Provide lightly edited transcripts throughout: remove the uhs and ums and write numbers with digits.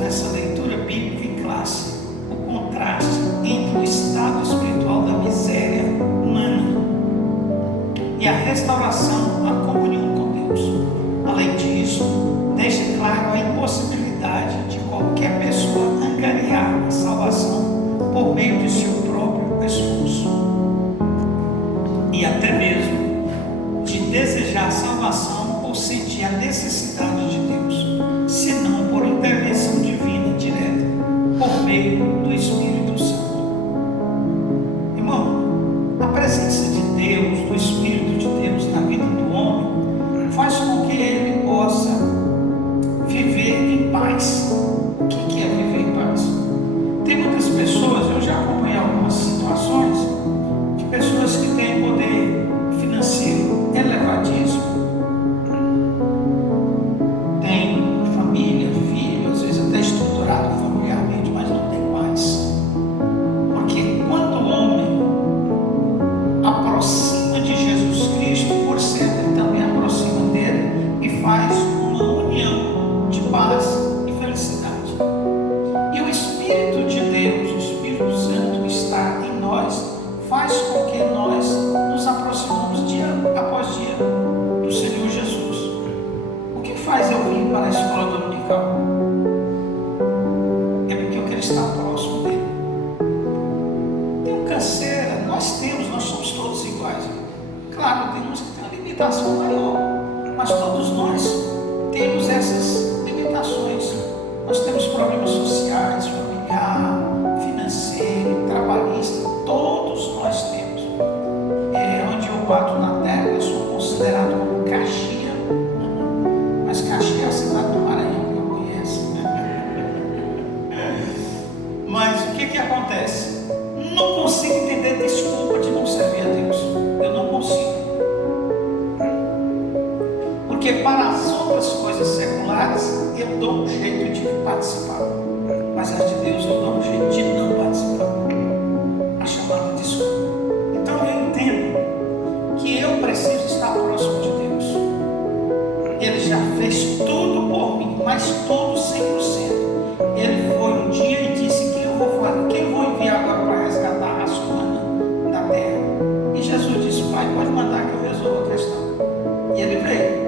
nessa leitura bíblica em classe o contraste entre o estado espiritual da miséria humana e a restauração à comunhão com Deus. Além disso, deixa claro a impossibilidade de qualquer pessoa angariar a salvação por meio de seu próprio esforço e até mesmo de desejar a salvação ou sentir a necessidade de Deus, senão por intervenção divina direta por meio do Espírito Santo. Irmão, a presença de Deus, do Espírito de Deus na vida do homem faz com que ele possa viver em paz. O que é viver em paz? Tem muitas pessoas, eu já acompanhei algumas situações de pessoas que têm poder financeiro elevadíssimo, tem família, filho, às vezes até estruturado familiarmente, mas não tem paz. Porque quando o homem aproxima de Jesus Cristo, por certo, ele também aproxima dele e faz uma união de paz e felicidade. E o Espírito de Deus, o Espírito Santo está em nós, faz com que nós nos aproximamos dia após dia do Senhor Jesus. O que faz eu vir para a escola dominical? É porque eu quero estar próximo dele. Tem um canseira, nós somos todos iguais. Claro, tem uns que têm uma limitação maior, mas todos nós temos essas limitações. Nós temos problemas sociais, familiar, financeiro, trabalhista, todos nós temos. Onde eu bato na terra, eu sou considerado como Caxias, mas Caxias é a cidade do Maranhão que eu conheço. Mas o que acontece? Não consigo entender desculpa de não servir a Deus. Eu não consigo. Porque para as outras coisas seculares eu dou um jeito de participar, mas as de Deus eu dou um jeito de não participar. A chamada desculpa. Então eu entendo que eu preciso estar próximo de Deus. Ele já fez tudo por mim, mas tudo 100%. Ele foi um dia e disse que eu vou fazer, que eu vou enviar agora para resgatar a raça humana da terra. E Jesus disse: Pai, pode mandar que eu resolva a questão. E ele veio.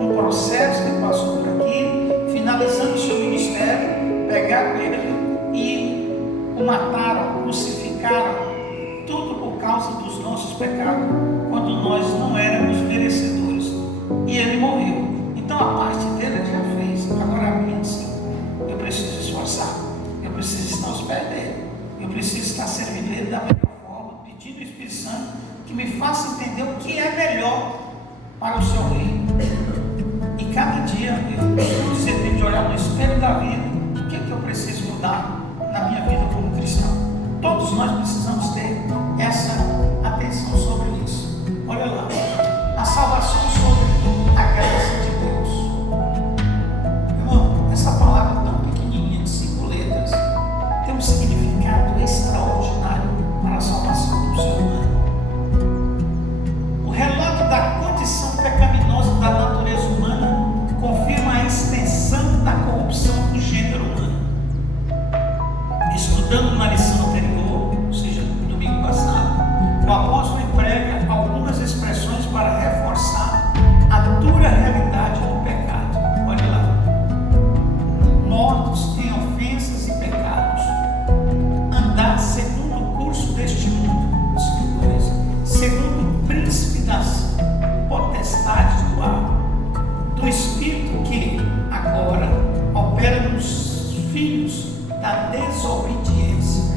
Um processo que passou por aqui, finalizando o seu ministério, pegaram ele e o mataram, crucificaram, tudo por causa dos nossos pecados, quando nós não éramos merecedores. E ele morreu. Então a parte dele ele já fez. Agora a minha, sim. Eu preciso esforçar. Eu preciso estar aos pés dele. Eu preciso estar servindo ele da melhor forma, pedindo ao Espírito Santo que me faça entender o que é melhor para o seu reino. E cada dia eu costumo dizer, tenho de olhar no espelho da vida, o que é que eu preciso mudar na minha vida como cristão. Todos nós precisamos ter essa atenção sobre isso. Olha lá, a salvação sobre a graça de Deus. Irmão, essa palavra tão pequenininha, de 5 letras, tem um significado extraordinário para a salvação do ser humano. O relato da condição pecaminosa da natureza humana confirma a extensão da corrupção do gênero humano. Estudando na lição anterior, ou seja, no domingo passado, o apóstolo emprega algumas expressões para reforçar a dura realidade do pecado. Olha lá: mortos em ofensas e pecados, andar segundo o curso deste mundo, segundo o príncipe das potestades do ar, do espírito que agora opera nos filhos da desobediência.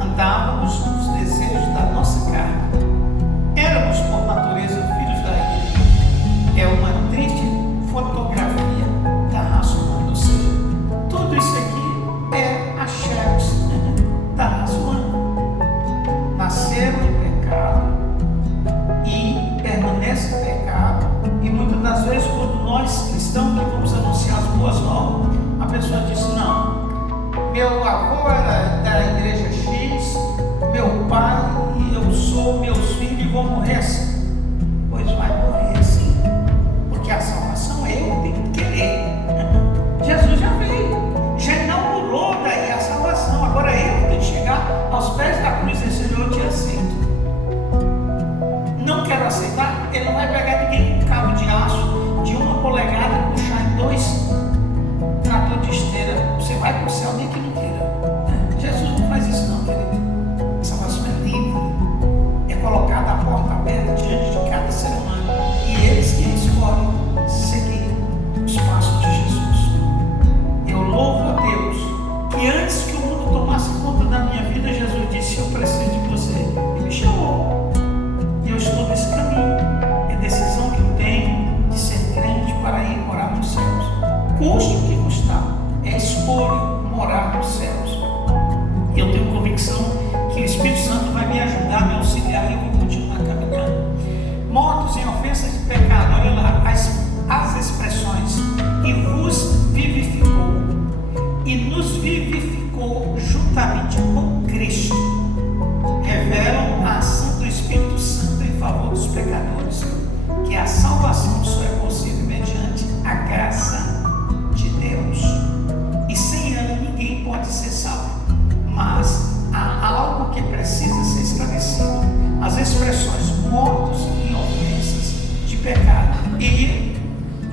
Andávamos nos desejos da nossa carne, éramos por natureza filhos da ira. É uma triste fotografia da raça humana. Ou seja, tudo isso aqui é a xerox da raça humana. Nasceram em pecado e permanecem em pecado, e muitas das vezes quando nós cristãos que vamos anunciar as boas novas, a pessoa diz: não, meu avô era da igreja X, meu pai e eu sou meus filhos e vou morrer assim. Pois vai morrer assim, porque a salvação eu tenho que querer. Jesus já veio.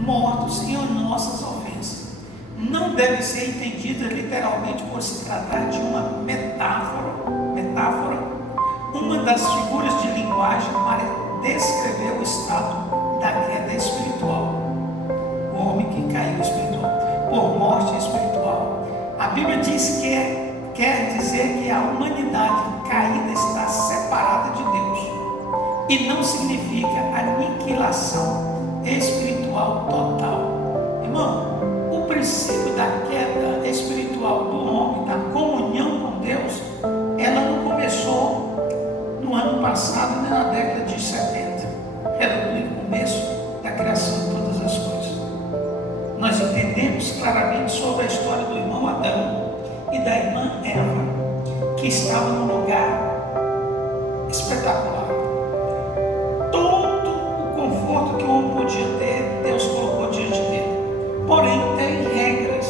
mortos em nossas ofensas. Não deve ser entendida literalmente por se tratar de uma metáfora, uma das figuras de linguagem para descrever o estado da queda espiritual. O homem que caiu espiritual, por morte espiritual. A Bíblia diz que quer dizer que a humanidade caída está separada de Deus. E não significa aniquilação espiritual total. Irmão, o princípio da queda espiritual do homem, da comunhão com Deus, ela não começou no ano passado, nem na década de 70. Ela foi no começo da criação de todas as coisas. Nós entendemos claramente sobre a história do irmão Adão e da irmã Eva, que estava num lugar espetacular. Todo o conforto que o homem podia ter, Deus colocou diante dele. Porém, tem regras.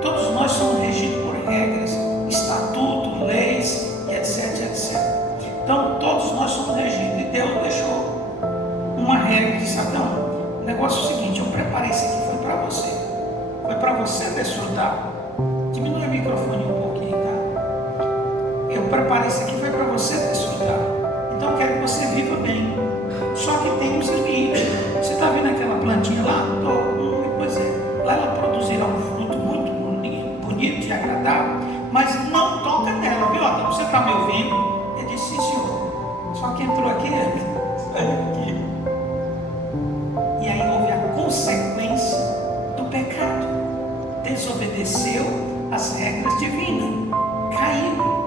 Todos nós somos regidos por regras, estatuto, leis, e etc, etc. Então, todos nós somos regidos. E Deus deixou uma regra e disse: Adão, o negócio é o seguinte, eu preparei isso aqui, foi para você. Foi para você desfrutar. Diminui o microfone um pouquinho, tá? Eu preparei isso aqui, foi para você desfrutar. Então, eu quero que você viva bem. Só que tem uns limites. Você está vendo aquela plantinha lá? Pois é, lá ela produzirá um fruto muito bonito e agradável, mas não toca nela, viu, Adão? Você está me ouvindo? Ele disse: sim, senhor. Só que entrou aqui, saiu aqui. E aí houve a consequência do pecado. Desobedeceu as regras divinas, caiu.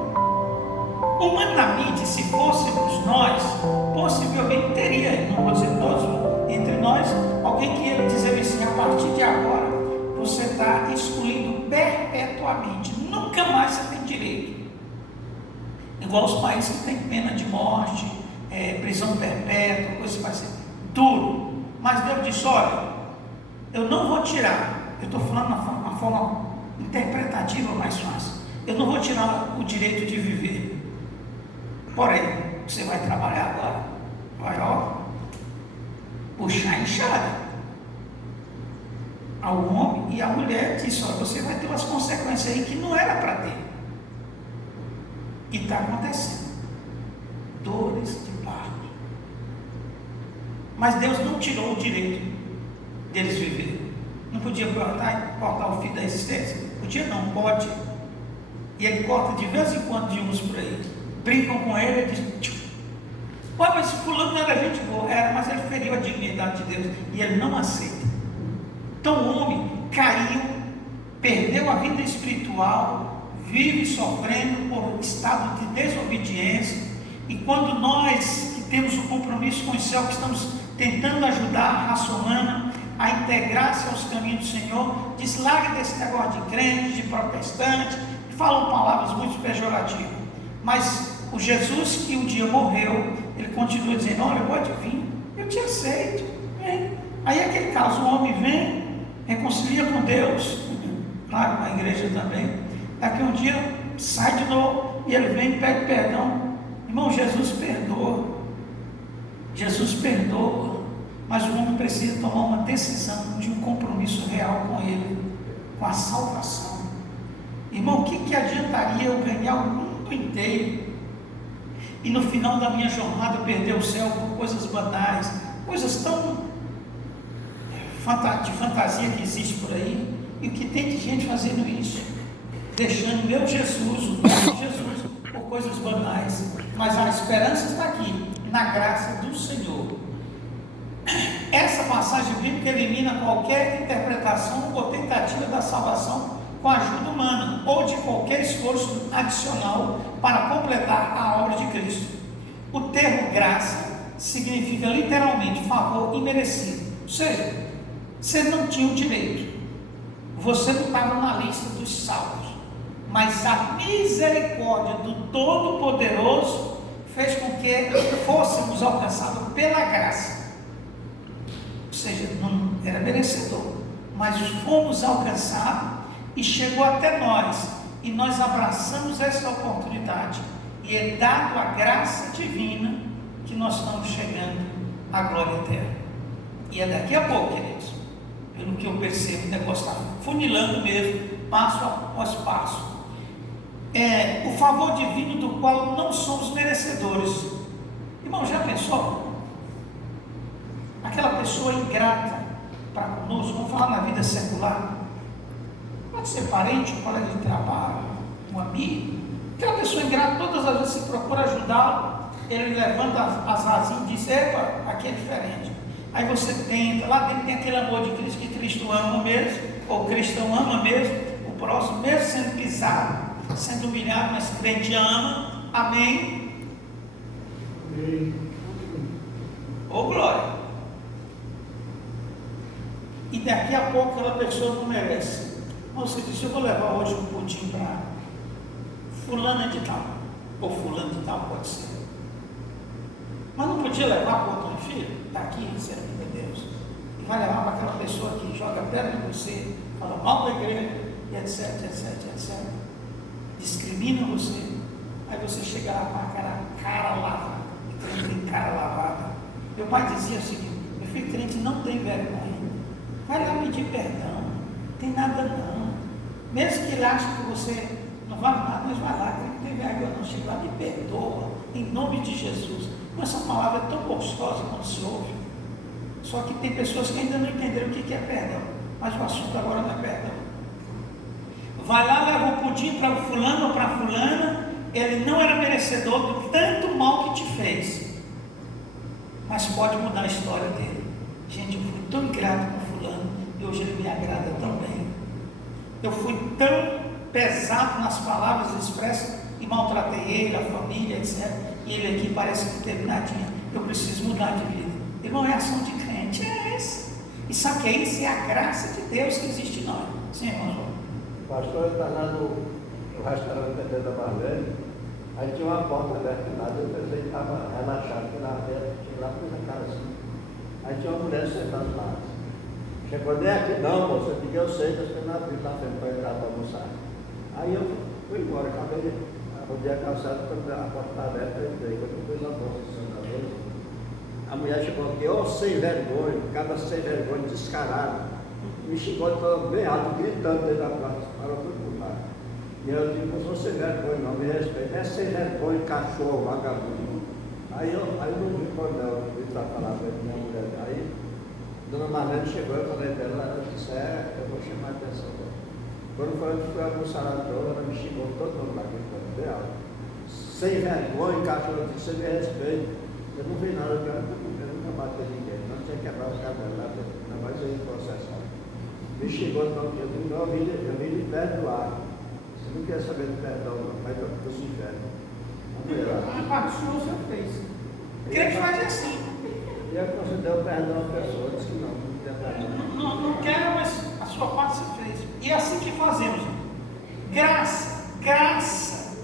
Humanamente, se fôssemos nós, possivelmente teria, não vou dizer todos, entre nós, alguém que ia dizer assim: a partir de agora, você está excluído perpetuamente, nunca mais você tem direito. Igual os países que têm pena de morte, prisão perpétua, coisa assim, duro. Mas Deus disse: olha, eu não vou tirar, eu estou falando uma forma interpretativa mais fácil, eu não vou tirar o direito de viver. Porém, você vai trabalhar agora, vai puxar a enxada. Ao homem e à mulher disse: olha, você vai ter umas consequências aí que não era para ter. E está acontecendo. Dores de parto. Mas Deus não tirou o direito deles viverem. Não podia cortar o fio da existência? Podia não, pode. E ele corta de vez em quando de uns por aí. Brincam com ele e dizem: ué, mas fulano não era gente boa. Era, mas ele feriu a dignidade de Deus. E ele não aceita. Então o homem caiu, perdeu a vida espiritual, vive sofrendo por estado de desobediência. E quando nós que temos o compromisso com o céu, que estamos tentando ajudar a raça humana a integrar-se aos caminhos do Senhor, diz: larga desse negócio de crente, de protestante, que falam palavras muito pejorativas. Mas o Jesus que um dia morreu, ele continua dizendo: olha, pode vir, eu te aceito, vem. Aí aquele caso, o homem vem, reconcilia com Deus, claro, com a igreja também. Daqui um dia sai de novo e ele vem e pede perdão. Irmão, Jesus perdoa. Jesus perdoa. Mas o homem precisa tomar uma decisão de um compromisso real com ele, com a salvação. Irmão, o que adiantaria eu ganhar o mundo inteiro e no final da minha jornada perder o céu por coisas banais, coisas tão de fantasia que existe por aí? E o que tem de gente fazendo isso, deixando meu Jesus, o nome de Jesus, por coisas banais. Mas a esperança está aqui, na graça do Senhor. Essa passagem bíblica elimina qualquer interpretação ou tentativa da salvação com a ajuda humana ou de qualquer esforço adicional para completar a obra de Cristo. O termo graça significa literalmente favor imerecido, ou seja, você não tinha o direito, você não estava na lista dos salvos, mas a misericórdia do Todo-Poderoso fez com que fôssemos alcançados pela graça. Ou seja, não era merecedor, mas fomos alcançados e chegou até nós, e nós abraçamos essa oportunidade, e é dado a graça divina que nós estamos chegando à glória eterna. E é daqui a pouco, queridos. afunilando mesmo, passo após passo. O favor divino do qual não somos merecedores. Irmão, já pensou? Aquela pessoa ingrata para conosco, vamos falar na vida secular, pode ser parente, um colega de trabalho, um amigo. Aquela pessoa ingrata, todas as vezes se procura ajudá-lo, ele levanta as asinhas e diz: epa, aqui é diferente. Aí você tenta, lá dentro tem aquele amor de Cristo, que Cristo ama mesmo, ou o cristão ama mesmo, o próximo, mesmo sendo pisado, sendo humilhado, mas crente ama. Amém? Ô glória! E daqui a pouco aquela pessoa não merece. Você disse: eu vou levar hoje um pudim para fulana de tal, ou fulano de tal, pode ser. Mas não podia levar para outro filho? Está aqui, servindo a Deus. E vai levar para aquela pessoa que joga perto de você, fala mal da igreja, e etc, etc, etc. Discrimina você. Aí você chega lá com a cara lavada. Crente tem cara lavada. Meu pai dizia o seguinte: meu filho, crente não tem vergonha. Vai lá pedir perdão. Não tem nada não. Mesmo que ele ache que você não vale nada, mas vai lá, crente não tem vergonha não. Chega lá, me perdoa, em nome de Jesus. Essa palavra é tão gostosa quando se ouve. Só que tem pessoas que ainda não entenderam o que é perdão. Mas o assunto agora não é perdão. Vai lá, leva o pudim para o fulano ou para a fulana. Ele não era merecedor do tanto mal que te fez, mas pode mudar a história dele. Gente, eu fui tão ingrato com fulano e hoje ele me agrada tão bem. Eu fui tão pesado nas palavras expressas e maltratei ele, a família, etc. E ele aqui parece que não teve nadinha. Eu preciso mudar de vida. Irmão, é ação de crente, é essa. E sabe o que é isso? É a graça de Deus que existe em nós. Sim, irmão João. O pastor está lá no restaurante da Marlene, aí tinha uma porta aberta lá, eu pensei que estava relaxado, fui lá aberto, cheguei lá, pus a cara assim. Aí tinha uma mulher sentada lá. Chegou nem aqui, não, moça, eu sei que você não abriu lá frente para entrar para almoçar. Aí eu fui embora, acabei de rodei a calçada, quando a porta está aberta, eu entrei. Quando eu pus a bolsa em cima da mesa, a mulher chegou aqui: ó, sem vergonha, cada sem vergonha, descarado. Me xingou bem alto, gritando dentro da porta, parou todo mundo lá. E eu digo: não sou sem vergonha, não, me respeita. É sem vergonha, cachorro, vagabundo. Aí eu não vi quando eu fui para falar com a minha mulher. Aí Dona Marlene chegou, eu falei para ela disse: eu vou chamar a atenção dela. Quando foi almoçar lá toda, ela me xingou todo mundo lá, gritando bem alto. Sem vergonha, cachorro, você me respeita. Eu não vi nada, eu nunca bateu ninguém, não tinha quebrado os cabelos lá dentro, ainda mais aí em processão. Me xingou todo dia, eu vim lhe perdoar. Você não quer saber de perdão, não, mas eu para os infernos. A parte sua você fez. Crente faz assim. E eu considero perdão à pessoa, disse que não quer perdão. Não quero, mas a sua parte você fez. E é assim que fazemos. Graça,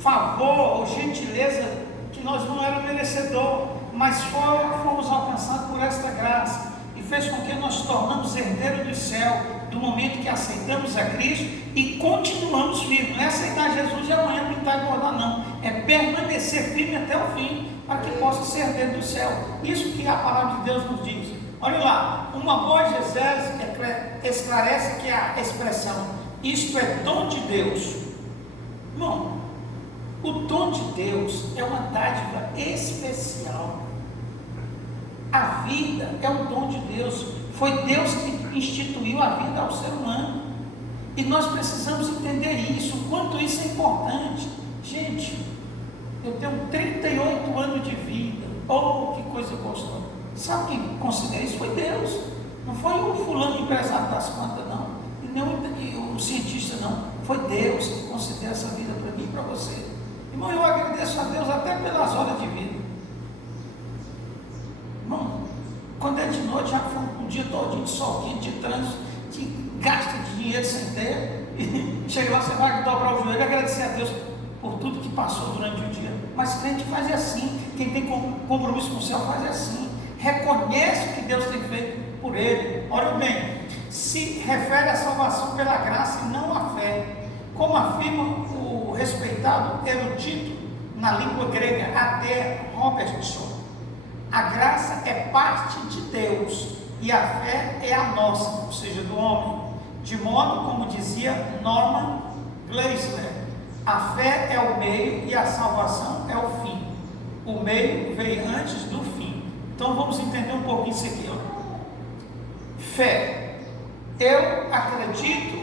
favor ou gentileza que nós não éramos merecedor, mas fomos alcançados por esta graça e fez com que nós tornamos herdeiros do céu do momento que aceitamos a Cristo e continuamos firmes. Não é aceitar Jesus e amanhã pintar e bordar, não. É permanecer firme até o fim para que possa ser herdeiro do céu. Isso que a palavra de Deus nos diz. Olha lá, uma boa exegese esclarece que a expressão isto é dom de Deus. Irmão, o dom de Deus é uma dádiva especial. A vida é um dom de Deus. Foi Deus que instituiu a vida ao ser humano. E nós precisamos entender isso, o quanto isso é importante. Gente, eu tenho 38 anos de vida. Oh, que coisa gostosa. Sabe quem considera isso? Foi Deus. Não foi o fulano empresário das contas, não. E nem o cientista, não. Foi Deus que considera essa vida para mim e para você. Irmão, eu agradeço a Deus até pelas horas de vida. Irmão, quando é de noite, já foi um dia todinho de sol quente, de trânsito, que gasta de dinheiro sem ter, e chega lá, você vai dobrar o joelho e agradecer a Deus por tudo que passou durante o dia. Mas crente faz assim, quem tem compromisso com o céu faz assim, reconhece o que Deus tem feito por ele. Olha bem, se refere à salvação pela graça e não à fé, como afirma o respeitado erudito na língua grega A.T. Robertson. A graça é parte de Deus e a fé é a nossa, ou seja, do homem. De modo como dizia Norman Geisler, a fé é o meio e a salvação é o fim. O meio veio antes do fim. Então vamos entender um pouquinho isso aqui. Fé. Eu acredito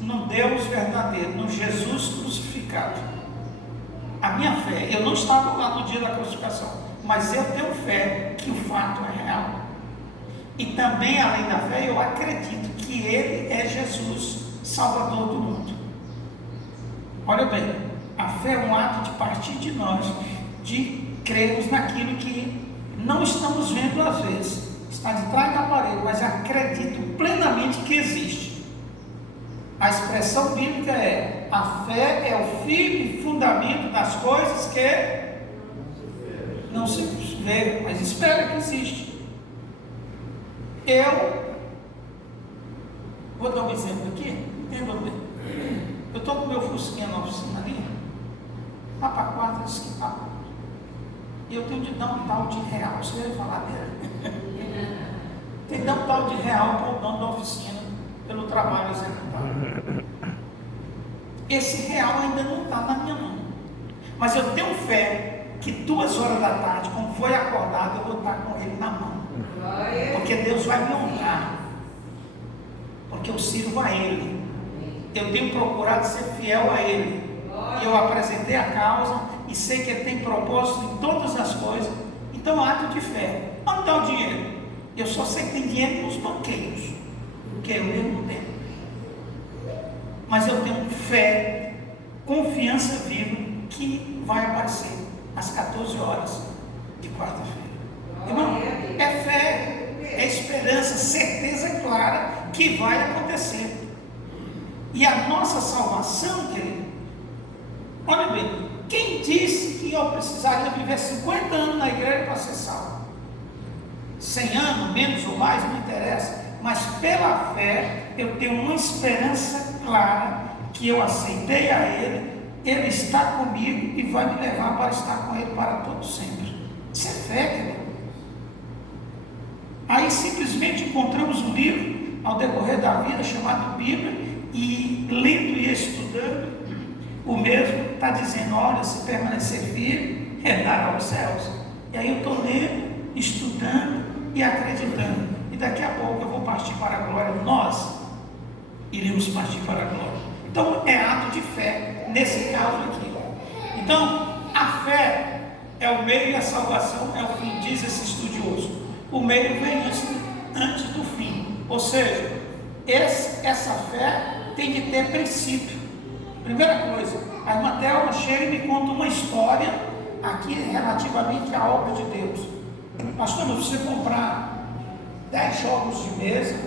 no Deus verdadeiro, no Jesus crucificado. A minha fé, eu não estava lá no dia da crucificação, mas eu tenho fé que o fato é real. E também, além da fé, eu acredito que Ele é Jesus, Salvador do mundo. Olha bem, a fé é um ato de partir de nós, de crermos naquilo que não estamos vendo às vezes, está de trás da parede, mas acredito plenamente que existe. A expressão bíblica é: a fé é o firme fundamento das coisas que não se vê, mas espera que existe. Eu vou dar um exemplo aqui, entendam bem. Eu estou com o meu fusquinha na oficina ali, lá para 4, disse que tá. E eu tenho de dar um tal de real, você vai falar dele. Tem de dar um tal de real para o dono da oficina, pelo trabalho executado. Esse real ainda não está na minha mão, mas eu tenho fé que 2 horas da tarde, como foi acordado, eu vou estar com ele na mão, porque Deus vai me honrar, porque eu sirvo a Ele, eu tenho procurado ser fiel a Ele, e eu apresentei a causa, e sei que Ele tem propósito em todas as coisas. Então é um ato de fé. Onde está o dinheiro? Eu só sei que tem dinheiro nos banqueiros, porque eu mesmo não tenho. Mas eu tenho fé, confiança viva, que vai aparecer às 14 horas de quarta-feira. Irmão, é fé, é esperança, certeza clara que vai acontecer. E a nossa salvação, querido, olha bem, quem disse que eu precisaria viver 50 anos na igreja para ser salvo? 100 anos, menos ou mais, não interessa, mas pela fé eu tenho uma esperança clara que eu aceitei a Ele, Ele está comigo e vai me levar para estar com Ele para todo sempre. Isso é fé, querido. Aí simplesmente encontramos um livro ao decorrer da vida chamado Bíblia, e lendo e estudando, o mesmo está dizendo: olha, se permanecer firme, herdará os céus. E aí eu estou lendo, estudando e acreditando, e daqui a pouco eu vou partir para a glória. Nós iremos partir para a glória. Então é ato de fé nesse caso aqui. Então a fé é o meio e a salvação é o fim, diz esse estudioso. O meio vem antes do fim, ou seja, essa fé tem de ter princípio. Primeira coisa, a irmã Thelma chega e me conta uma história aqui relativamente à obra de Deus. Pastor, não precisa comprar 10 jogos de mesa,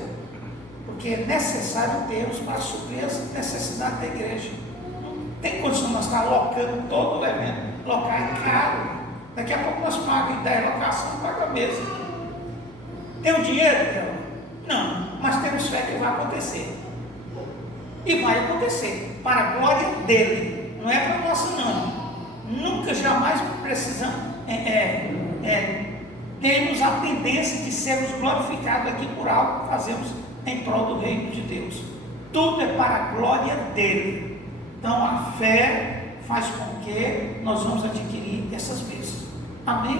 porque é necessário termos para suprir as necessidades da igreja. Não tem condição de nós estar alocando todo o evento. Locar é caro. Daqui a pouco nós pagamos 10 locações e pagamos a mesa. Tem o dinheiro, Thelma? Não, mas temos fé que vai acontecer. E vai acontecer, para a glória dele, não é para a nossa não. Nunca, jamais precisamos, temos a tendência de sermos glorificados aqui por algo que fazemos em prol do reino de Deus. Tudo é para a glória dele. Então a fé faz com que nós vamos adquirir essas bênçãos. Amém?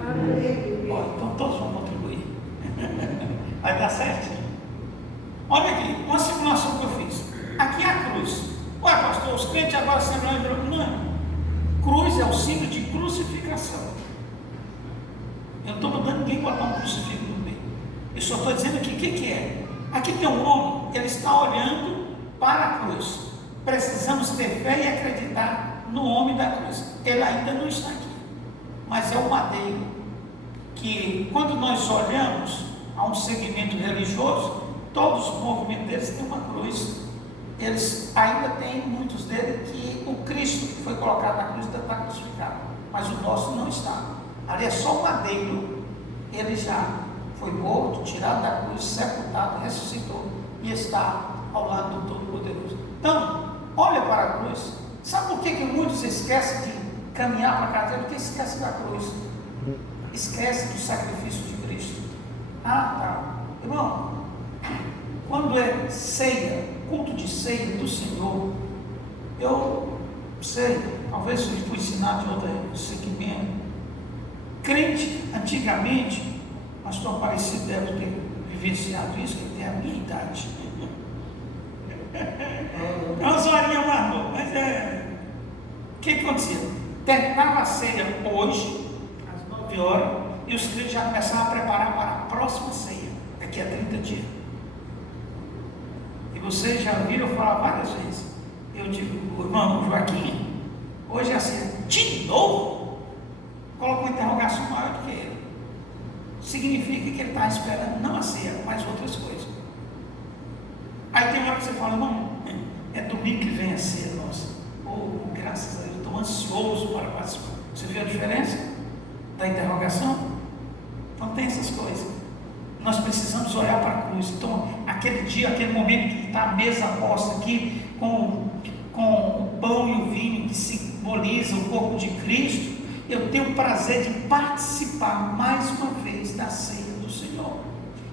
Amém. Bom, então todos vão contribuir. Vai dar certo? Olha aqui, uma simulação que eu fiz. Aqui é a cruz. Ué, pastor, os crentes agora se lembram? Não. Cruz é o símbolo de crucificação. Eu não estou mandando ninguém botar um crucifixo no meio. Eu só estou dizendo aqui o que é. Aqui tem um homem, ele está olhando para a cruz. Precisamos ter fé e acreditar no homem da cruz. Ele ainda não está aqui, mas é o madeiro que, quando nós olhamos a um segmento religioso, todos os movimentos deles têm uma cruz. Eles ainda têm, muitos deles, que o Cristo que foi colocado na cruz ainda está crucificado, mas o nosso não está. Ali é só o madeiro. Ele já foi morto, tirado da cruz, sepultado, ressuscitou e está ao lado do Todo-Poderoso. Então, olha para a cruz. Sabe por que muitos esquecem de caminhar para a cadeira? Porque esquecem da cruz, esquecem do sacrifício de Cristo. Ah, tá. Irmão, quando é ceia, culto de ceia do Senhor, eu sei, talvez eu fui ensinado de outro segmento. Crente, antigamente, pastor Aparecido deve ter vivenciado isso, que ele tem a minha idade. É umas horinhas mais novas, mas o que acontecia? Terminava a ceia hoje, às 9 horas, e os crentes já começavam a preparar para a próxima ceia, daqui a 30 dias. E vocês já ouviram eu falar várias vezes. Eu digo, irmão Joaquim, hoje é a ceia, de novo? Coloca uma interrogação maior do que ele. Significa que ele está esperando não a ceia, mas outras coisas. Aí tem hora que você fala, irmão, é domingo que vem a ceia nossa. Oh, graças a Deus, eu estou ansioso para participar. Você viu a diferença da interrogação? Então tem essas coisas. Nós precisamos olhar para a cruz. Então, aquele dia, aquele momento que está a mesa posta aqui, com o pão e o vinho que simboliza o corpo de Cristo, eu tenho o prazer de participar mais uma vez da ceia do Senhor.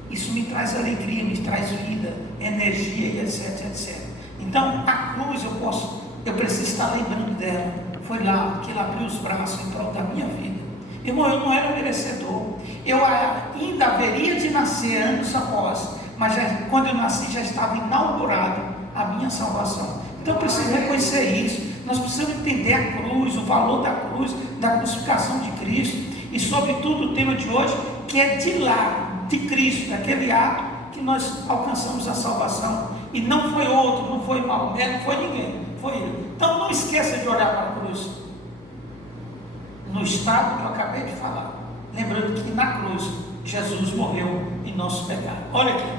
Isso me traz alegria, me traz vida, energia e etc, etc. Então, a cruz eu preciso estar lembrando dela. Foi lá que ela abriu os braços em prol da minha vida. Irmão, eu não era merecedor. Eu ainda haveria de nascer anos após, mas quando eu nasci já estava inaugurado a minha salvação. Então eu preciso reconhecer isso. Nós precisamos entender a cruz, o valor da cruz, da crucificação de Cristo, e sobretudo o tema de hoje, que é de lá, de Cristo, daquele ato que nós alcançamos a salvação. E não foi outro, não foi Maomé, não foi ninguém, foi ele. Então não esqueça de olhar para a cruz, no estado que eu acabei de falar, lembrando que na cruz Jesus morreu em nosso pecado. Olha aqui,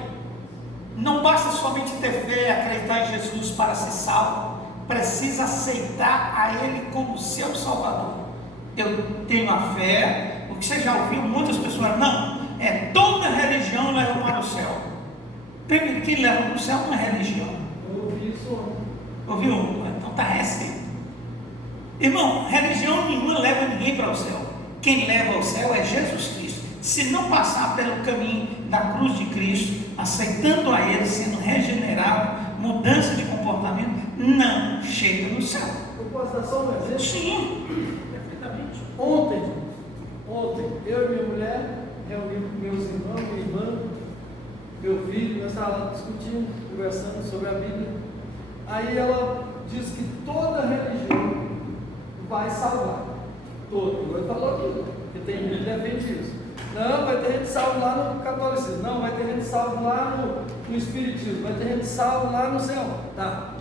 não basta somente ter fé e acreditar em Jesus para ser salvo, precisa aceitar a Ele como seu Salvador. Eu tenho a fé, o que você já ouviu muitas pessoas falam, não, toda religião leva para o céu. Primeiro, quem leva para o céu não é religião. Eu ouvi isso ontem. Ouviu? Então está recente. Irmão, religião nenhuma leva ninguém para o céu. Quem leva ao céu é Jesus Cristo. Se não passar pelo caminho da cruz de Cristo, aceitando a Ele, sendo regenerado, mudança de comportamento, não chega no céu. Eu posso dar só um exemplo? Sim, perfeitamente. Ontem, eu e minha mulher reuni com meus irmãos, minha irmã, meu filho, nós estávamos lá discutindo, conversando sobre a Bíblia. Aí ela disse que toda religião vai salvar. Todo. Ele falou aqui, que tem gente que defende isso. Não, vai ter gente salvo lá no catolicismo. Não, vai ter gente salvo lá no espiritismo. Vai ter gente salvo lá no céu. Tá.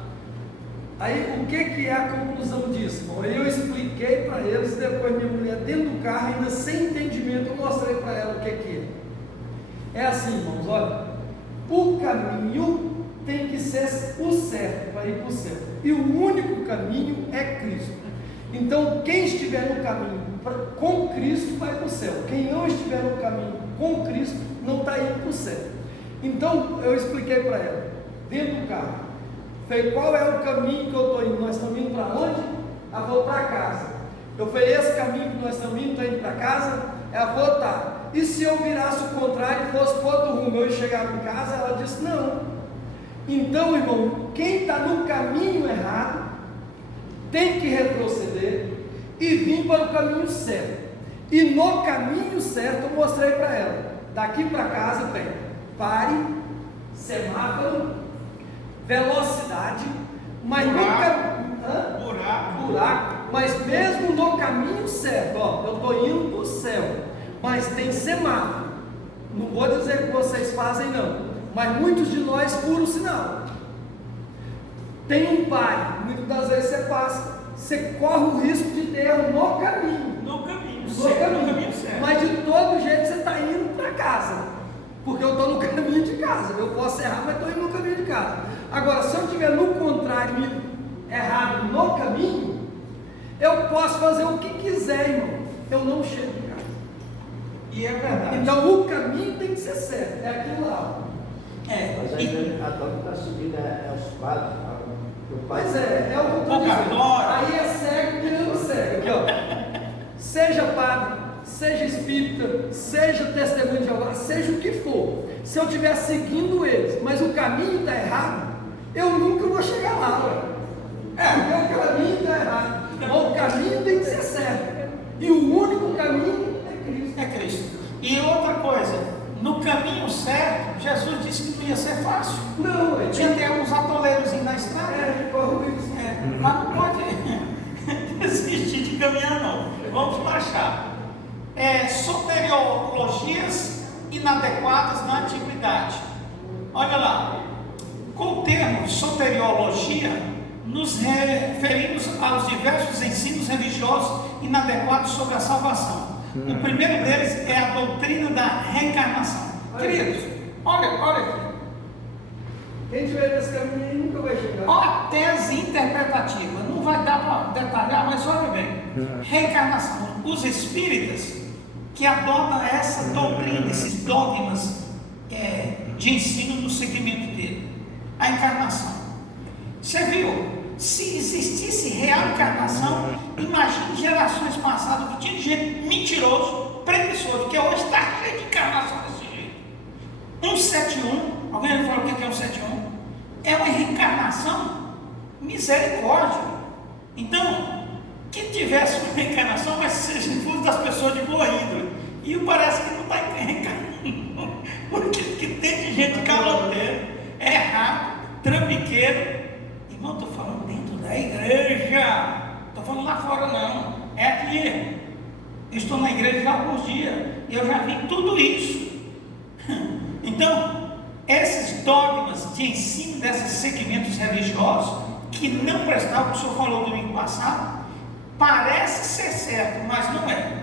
Aí o que é a conclusão disso? Bom, eu expliquei para eles, e depois minha mulher dentro do carro, ainda sem entendimento, eu mostrei para ela o que é. É assim, irmãos, olha, o caminho tem que ser o certo para ir para o céu. E o único caminho é Cristo. Então, quem estiver no caminho com Cristo vai para o céu. Quem não estiver no caminho com Cristo não está indo para o céu. Então, eu expliquei para ela, dentro do carro, falei, qual é o caminho que eu estou indo? Nós estamos indo para onde? Ela falou, para casa. Eu falei, esse caminho que nós estamos indo, estou indo para casa? Ela falou, tá. E se eu virasse o contrário e fosse para outro rumo, eu chegava em casa? Ela disse, não. Então, irmão, quem está no caminho errado, tem que retroceder e vir para o caminho certo. E no caminho certo eu mostrei para ela, daqui para casa tem pare, semáforo, velocidade, mas buraco, mas mesmo no caminho certo, ó, eu estou indo para o céu, mas tem semáforo. Não vou dizer que vocês fazem não, mas muitos de nós furam o sinal. Tem um pare, muitas das vezes você passa, você corre o risco de ter erro no caminho. No caminho certo. Mas de todo jeito você está indo para casa, porque eu estou no caminho de casa. Eu posso errar, mas estou indo no caminho de casa. Agora, se eu estiver no contrário, errado no caminho, eu posso fazer o que quiser, irmão. Eu não chego em casa. E é verdade. Então o caminho tem que ser certo, é aquilo lá. Mas aí a dona está subindo aos padres. Pois é o que eu estou dizendo. Aí é cego virando cego. Aqui, ó. Seja padre, seja espírita, seja testemunho de Jeová, seja o que for. Se eu estiver seguindo eles, mas o caminho caminho está errado, eu nunca vou chegar lá. Meu caminho está errado. O caminho tem que ser certo. E o único caminho é Cristo. É Cristo. E outra coisa, no caminho certo, Jesus disse que não ia ser fácil. Não, Tinha até uns atoleiros na estrada. Mas não pode desistir de caminhar, não. Vamos marchar. Soteriologias inadequadas na antiguidade. Olha lá, com o termo soteriologia, nos referimos aos diversos ensinos religiosos inadequados sobre a salvação. O primeiro deles é a doutrina da reencarnação. Queridos, olha aqui. Quem tiver nesse caminho aí nunca vai chegar. Olha a tese interpretativa, não vai dar para detalhar, mas olha bem. Reencarnação. Os espíritas que adotam essa doutrina, esses dogmas de ensino no segmento dele. A encarnação. Você viu? Se existisse real encarnação, imagine gerações passadas que tinha gente mentiroso, preguiçoso, que hoje está cheio de encarnação desse jeito. 171, alguém já falou o que é 171? É uma reencarnação misericórdia. Então, que tivesse uma reencarnação, mas seja fruto das pessoas de boa índole. E parece que não está reencarnando, porque tem de gente caloteiro, errado, trambiqueiro. Irmão, estou falando dentro da igreja, estou falando lá fora não, é aqui. Eu estou na igreja já há alguns dias e eu já vi tudo isso. Então, esses dogmas de ensino desses segmentos religiosos que não prestavam, o que o senhor falou domingo passado, parece ser certo, mas não é.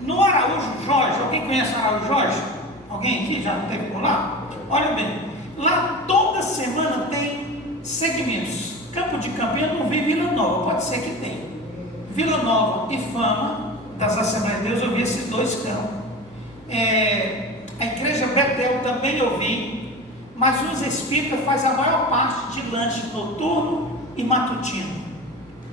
No Araújo Jorge, alguém conhece o Araújo Jorge? Alguém aqui já esteve por lá? Olha bem, lá toda semana tem segmentos. Campo de Campanha, não vi Vila Nova, pode ser que tenha. Vila Nova e Fama, das Assembleias de Deus, eu vi esses dois campos. A Igreja Betel também eu vi, mas os espíritas fazem a maior parte de lanche noturno e matutino.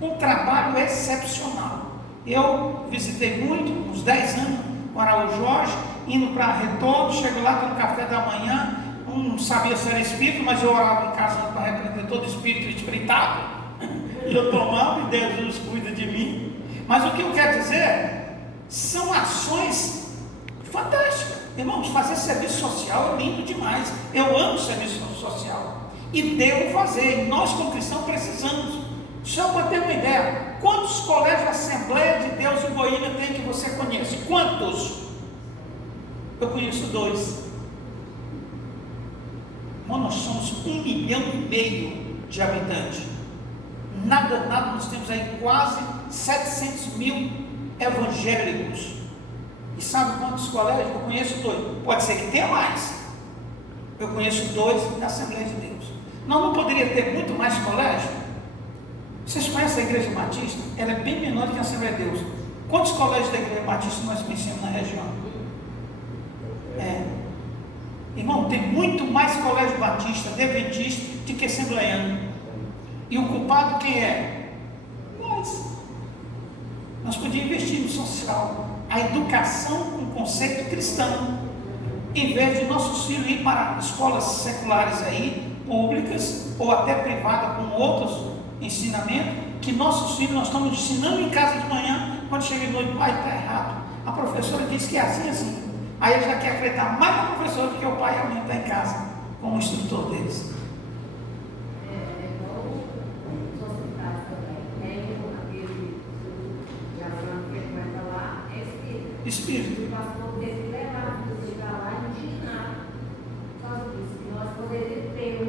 Um trabalho excepcional. Eu visitei muito, uns 10 anos, com o Araújo Jorge, indo para Retorno, chego lá, estou no café da manhã. Não sabia se era espírito, mas eu orava em casa para repreender todo espírito espiritado. E eu tomava e Deus cuida de mim. Mas o que eu quero dizer são ações fantásticas. Irmãos, fazer serviço social é lindo demais. Eu amo serviço social. E devo fazer. E nós, como cristãos, precisamos. Só para ter uma ideia, quantos colégios Assembleia de Deus em Goiânia tem que você conhece? Quantos? Eu conheço 2. Nós somos 1,5 milhão de habitantes. Nada, nós temos aí quase 700 mil evangélicos. E sabe quantos colégios? Eu conheço 2. Pode ser que tenha mais. Eu conheço 2 na Assembleia de Deus. Nós não poderíamos ter muito mais colégio? Vocês conhecem a Igreja Batista? Ela é bem menor do que a Assembleia de Deus. Quantos colégios da Igreja Batista nós conhecemos na região? Irmão, tem muito mais colégio batista, adventista, do que assembleiano. E o culpado quem é? Nós podíamos investir no social, a educação com conceito cristão, em vez de nossos filhos ir para escolas seculares aí, públicas, ou até privadas com outros ensinamentos, que nossos filhos nós estamos ensinando em casa de manhã, quando chega de noite, pai, está errado. A professora disse que é assim. Aí ele já quer acreditar mais no professor do que o pai e a mãe está em casa, como instrutor deles. Espírito. O pastor dele levava você para lá e ensinar. Só disse que nós poderíamos ter um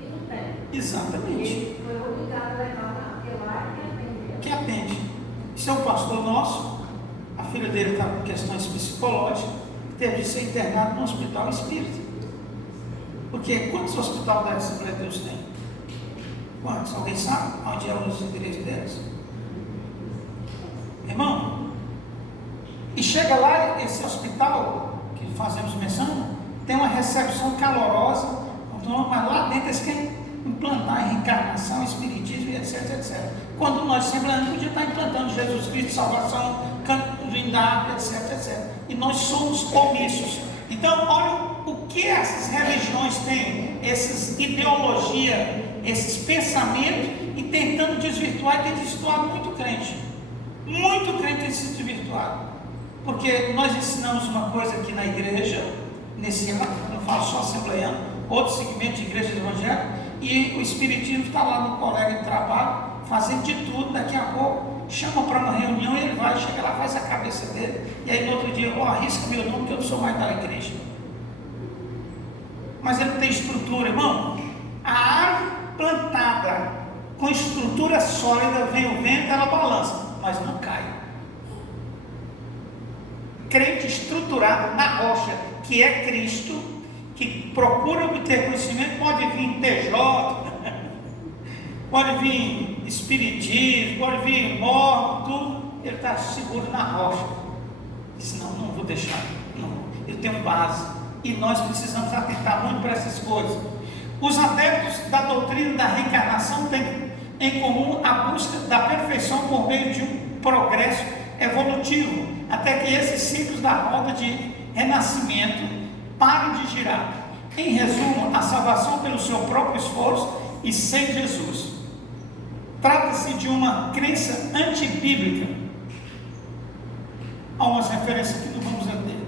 e não tem. Exatamente. Ele foi obrigado a levar lá, porque lá é quem atende. Quem atende? Isso é um pastor nosso. A filha dele está com questões psicológicas. Teve de ser internado no hospital espírita. Porque quantos hospitais da Assembleia de Deus tem? Quantos? Alguém sabe onde é os endereços delas? Irmão, e chega lá, esse hospital que fazemos menção, tem uma recepção calorosa, mas lá dentro eles querem implantar reencarnação, espiritismo, etc, etc. Quando nós sempre podia estar implantando Jesus Cristo, salvação, canto da árvore, etc, etc. E nós somos omissos. Então, olha o que essas religiões têm essas ideologias, esses pensamentos e tentando desvirtuar, e tem desvirtuado muito crente. Muito crente tem se desvirtuado. Porque nós ensinamos uma coisa aqui na igreja, nesse ano, não falo só assembleiano, outro segmento de igreja evangélica, e o espiritismo está lá no colega de trabalho, fazendo de tudo, daqui a pouco chama para uma reunião e ele vai, chega lá, faz a cabeça dele, e aí no outro dia, arrisca meu nome que eu não sou mais da igreja. Mas ele não tem estrutura, irmão. A árvore plantada com estrutura sólida, vem o vento, ela balança, mas não cai. Crente estruturado na rocha, que é Cristo, que procura obter conhecimento, pode vir TJ, pode vir espiritismo, pode vir morto, tudo, ele está seguro na rocha. Diz, não vou deixar, não, eu tenho base, e nós precisamos atentar muito para essas coisas. Os adeptos da doutrina da reencarnação têm em comum a busca da perfeição por meio de um progresso evolutivo, até que esses ciclos da roda de renascimento parem de girar. Em resumo, a salvação pelo seu próprio esforço e sem Jesus. Trata-se de uma crença antibíblica. Há umas referências que não vamos ler.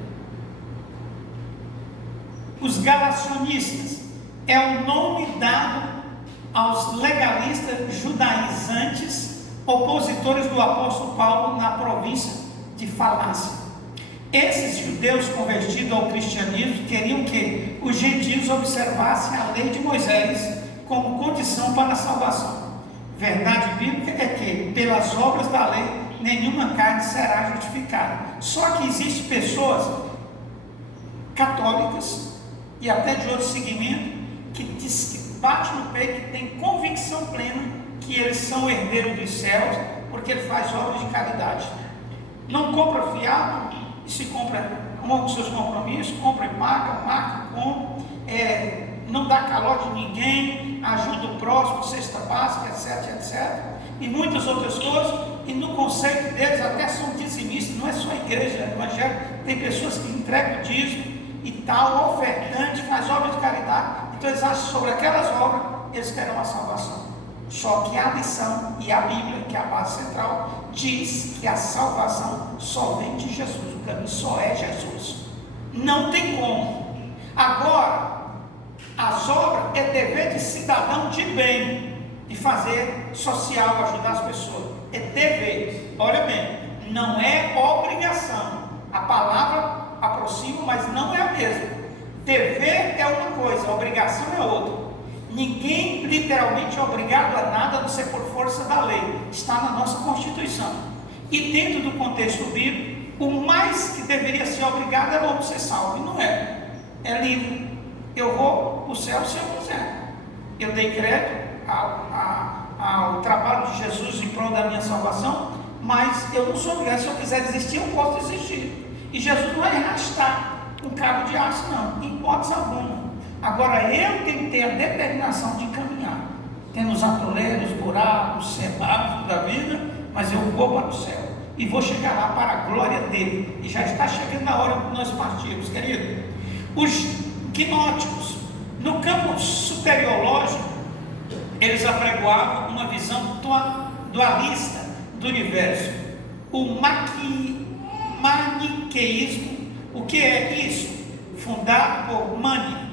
Os galacionistas é o nome dado aos legalistas judaizantes, opositores do apóstolo Paulo na província de Falácia. Esses judeus convertidos ao cristianismo queriam que os gentios observassem a lei de Moisés como condição para a salvação. Verdade bíblica é que, pelas obras da lei, nenhuma carne será justificada. Só que existem pessoas católicas e até de outro segmento que bate no peito, que tem convicção plena que eles são herdeiros dos céus, porque ele faz obras de caridade. Não compra fiado e se compra com seus compromissos, compra e paga, marca, compra, não dá calote em ninguém, ajuda o próximo, cesta básica, etc, etc, e muitas outras coisas. E no conceito deles até são dizimistas, não é só a igreja evangélica, tem pessoas que entregam o dízimo e tal, ofertante, faz obras de caridade. Então eles acham que sobre aquelas obras eles terão a salvação. Só que a lição e a Bíblia, que é a base central, diz que a salvação só vem de Jesus, o caminho só é Jesus, não tem como. Agora, as obras é dever de cidadão de bem, de fazer social, ajudar as pessoas, é dever. Olha bem, não é obrigação. A palavra aproxima, mas não é a mesma. Dever é uma coisa, obrigação é outra. Ninguém literalmente é obrigado a nada a não ser por força da lei. Está na nossa Constituição. E dentro do contexto bíblico, o mais que deveria ser obrigado é o homem ser salvo. E não é. É livre. Eu vou para o céu se eu quiser. Eu dei crédito ao trabalho de Jesus em prol da minha salvação, mas eu não sou obrigado. Se eu quiser desistir, eu posso desistir. E Jesus não vai arrastar um cabo de aço, não, em hipótese alguma. Agora eu tenho que ter a determinação de caminhar, tendo os atoleiros, buracos, semáforos da vida, mas eu vou para o céu e vou chegar lá para a glória dele. E já está chegando a hora de nós partirmos, querido. Os gnósticos, no campo soteriológico, eles apregoavam uma visão dualista do universo, o maniqueísmo. O que é isso? Fundado por Mani,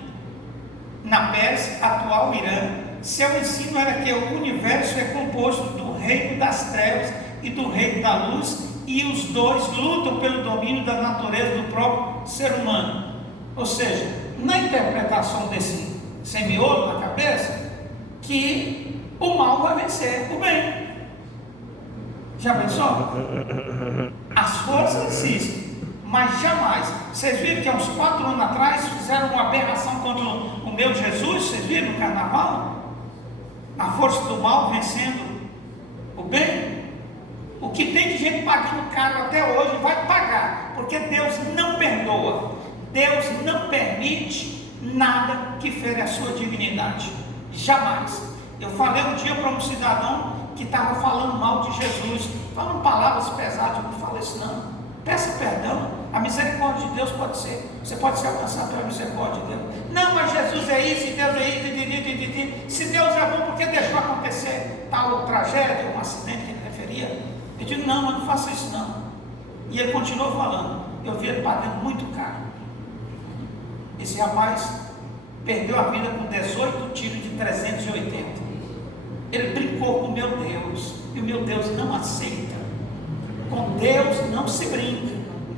na Pérsia, atual Irã. Seu ensino era que o universo é composto do reino das trevas e do reino da luz, e os dois lutam pelo domínio da natureza do próprio ser humano. Ou seja, na interpretação desse semiolo na cabeça, que o mal vai vencer o bem. Já pensou? As forças existem, mas jamais. Vocês viram que há uns 4 anos atrás fizeram uma aberração contra o meu Jesus? Vocês viram no carnaval? A força do mal vencendo o bem. O que tem de gente pagando caro até hoje vai pagar, porque Deus não perdoa. Deus não permite nada que fere a sua dignidade. Jamais. Eu falei um dia para um cidadão que estava falando mal de Jesus, falando palavras pesadas. Eu não falei isso não. Peça perdão. A misericórdia de Deus pode ser, você pode ser alcançado pela misericórdia de Deus. Não, mas Jesus é isso, e Deus é isso, se Deus é bom, por que deixou acontecer tal tragédia, um acidente que ele referia? Eu digo, não, mas não faça isso não. E ele continuou falando, eu vi ele pagando muito caro. Esse rapaz perdeu a vida com 18 tiros de 380. Ele brincou com o meu Deus, e o meu Deus não aceita. Com Deus não se brinca.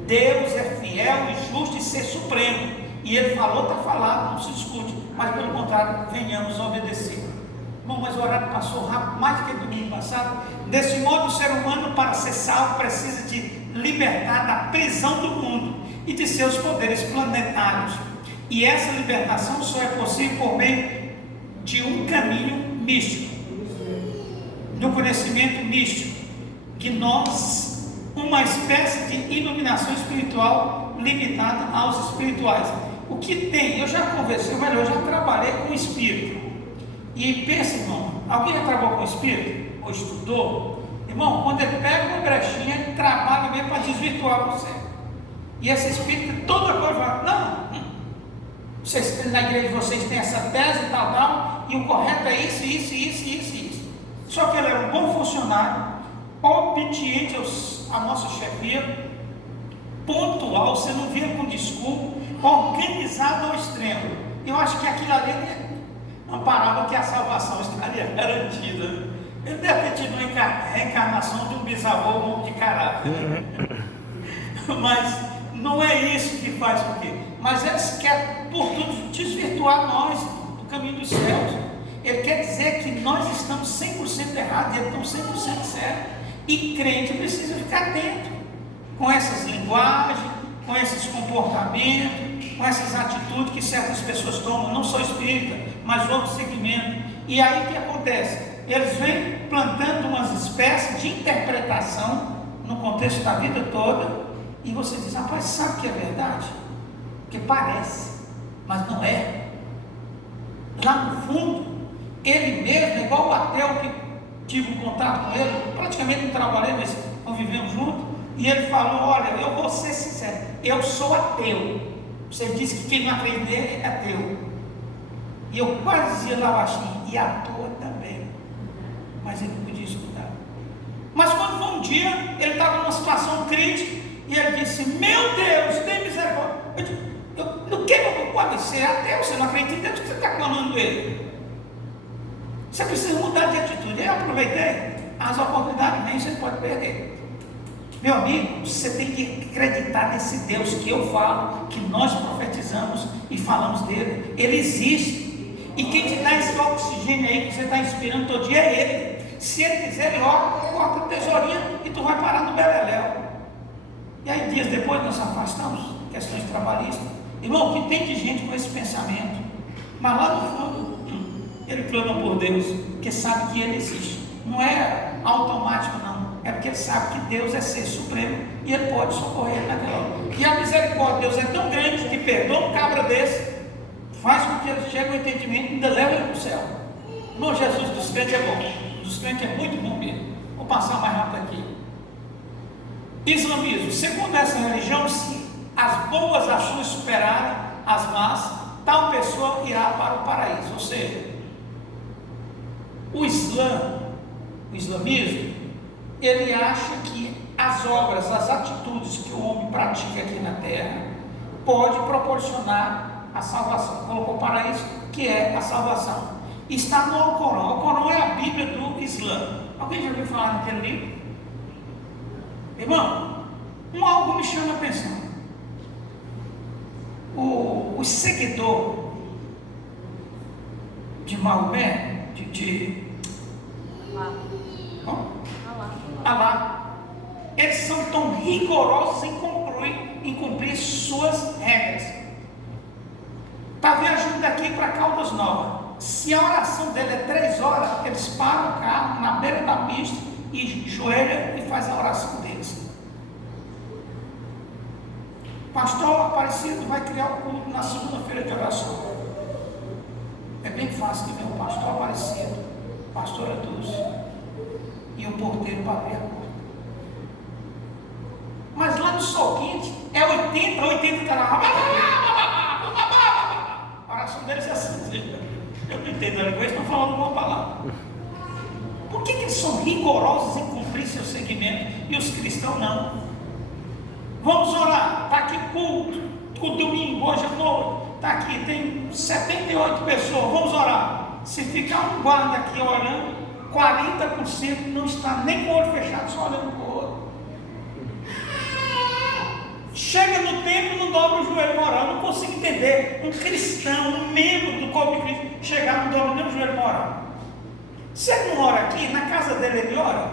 Deus é fiel e justo e ser supremo. E ele falou, está falado, não se discute. Mas pelo contrário, venhamos a obedecer. Bom, mas o horário passou rápido, mais do que domingo passado. Desse modo, o ser humano, para ser salvo, precisa de libertar da prisão do mundo e de seus poderes planetários. E essa libertação só é possível por meio de um caminho místico, do conhecimento místico, que nós, uma espécie de iluminação espiritual limitada aos espirituais. O que tem, eu já conversei, eu já trabalhei com o espírito. E pensa, irmão, alguém já trabalhou com o espírito? Ou estudou? Irmão, quando ele pega uma brechinha, ele trabalha mesmo para desvirtuar você. E esse espírito, toda coisa vai, não, vocês, na igreja de vocês tem essa tese e tal, e o correto é isso. Só que ele era um bom funcionário, obediente à nossa chefia, pontual, você não via com desculpa, organizado ao extremo. Eu acho que aquilo ali amparava que a salvação estaria garantida. Ele deve ter tido uma reencarnação de um bisavô de caráter. Mas não é isso que faz com que. Mas ele quer, por tudo, desvirtuar nós do caminho dos céus. Ele quer dizer que nós estamos 100% errados e eles estão 100% certos. E crente precisa ficar atento com essas linguagens, com esses comportamentos, com essas atitudes que certas pessoas tomam, não só espírita, mas outros segmentos. E aí o que acontece? Eles vêm plantando umas espécies de interpretação no contexto da vida toda, e você diz, rapaz, sabe que é verdade? Porque parece, mas não é. Lá no fundo, ele mesmo, igual o ateu que tive um contato com ele, praticamente não trabalhei, mas convivemos juntos, e ele falou, olha, eu vou ser sincero, eu sou ateu. Você disse que quem não acredita é ateu. E eu quase dizia lá baixinho, e à toa também. Mas ele não podia escutar. Mas quando foi um dia, ele estava numa situação crítica, e ele disse, meu Deus, tem misericórdia. Eu disse, no que eu pode ser ateu? Você não acredita em Deus, o que você está clamando ele? Você precisa mudar de atitude. Eu aproveitei, as oportunidades vêm, você pode perder. Meu amigo, você tem que acreditar nesse Deus que eu falo, que nós profetizamos e falamos dele. Ele existe. E quem te dá esse oxigênio aí que você está inspirando todo dia é ele. Se ele quiser, ele corta a tesourinha e tu vai parar no beleléu. E aí dias depois nós afastamos questões trabalhistas. Irmão, o que tem de gente com esse pensamento? Mas lá no fundo, ele clama por Deus, porque sabe que ele existe. Não é automático não. É porque ele sabe que Deus é ser supremo e ele pode socorrer naquela hora. E a misericórdia de Deus é tão grande que perdoa um cabra desse, faz com que ele chegue ao entendimento e ainda leva ele para o céu. Irmão, Jesus dos crentes é bom. Dos crentes é muito bom mesmo. Vou passar mais rápido aqui. Islamismo. Segundo essa religião, se as boas ações superarem as más, tal pessoa irá para o paraíso. Ou seja, o islamismo, ele acha que as obras, as atitudes que o homem pratica aqui na terra pode proporcionar a salvação. Colocou o paraíso, que é a salvação. Está no Alcorão. O Alcorão é a Bíblia do Islã. Alguém já ouviu falar naquele livro? Irmão, algo me chama a atenção. O seguidor de Maomé, Alá, eles são tão rigorosos em cumprir suas regras. Está viajando daqui para Caldas Novas. Se a oração dele é 3 horas, eles param o carro na beira da pista e joelham e fazem a oração deles. Pastor Aparecido vai criar o culto na segunda-feira de oração. É bem fácil que vem o pastor Aparecido, pastora Dulce e o porteiro para abrir a porta. Mas lá no sol quente é 80 está lá. A oração deles é assim. Eu não entendo a língua, eles estão falando uma palavra. Por que eles são rigorosos em cumprir seu segmento e os cristãos não? Vamos orar. Está aqui culto domingo, hoje à noite. Está aqui, tem 78 pessoas. Vamos orar. Se ficar um guarda aqui olhando, 40% não está nem com o olho fechado, só olhando para o outro. Chega no templo, não dobra o joelho moral. Não consigo entender um cristão, um membro do corpo de Cristo, chegar, não dobra nem o joelho moral. Se ele não ora aqui, na casa dele ele ora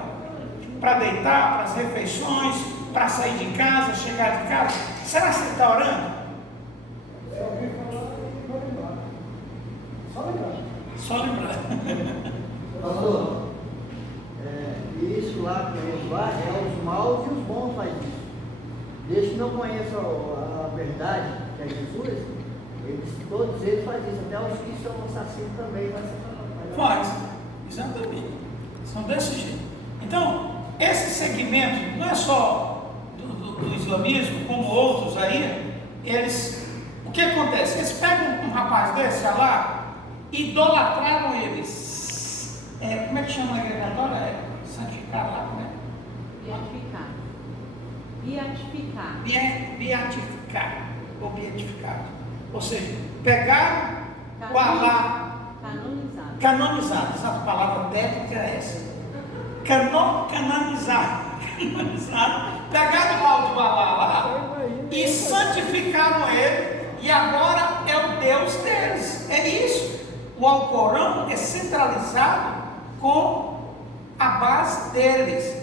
para deitar, para as refeições, para sair de casa, chegar de casa. Será que ele está orando? Só lembrar. Pastor, isso lá que eles lá é os maus e os bons fazem isso. Desde que não conheçam a verdade, que é Jesus, todos eles fazem isso. Até os que são assassinos também Faz, exatamente. São desse jeito. Então, esse segmento não é só do islamismo, como outros aí, o que acontece? Eles pegam um rapaz desse lá, idolatraram eles. Como é que chama a igreja agora? Santificar lá, né? Beatificar. Ou beatificado. Ou seja, pegaram o Alá. Canonizado. Essa palavra técnica é essa. Canonizado. Pegaram o tal do Alá lá e santificaram ele. E agora é o Deus deles. É isso. O Alcorão é centralizado com a base deles,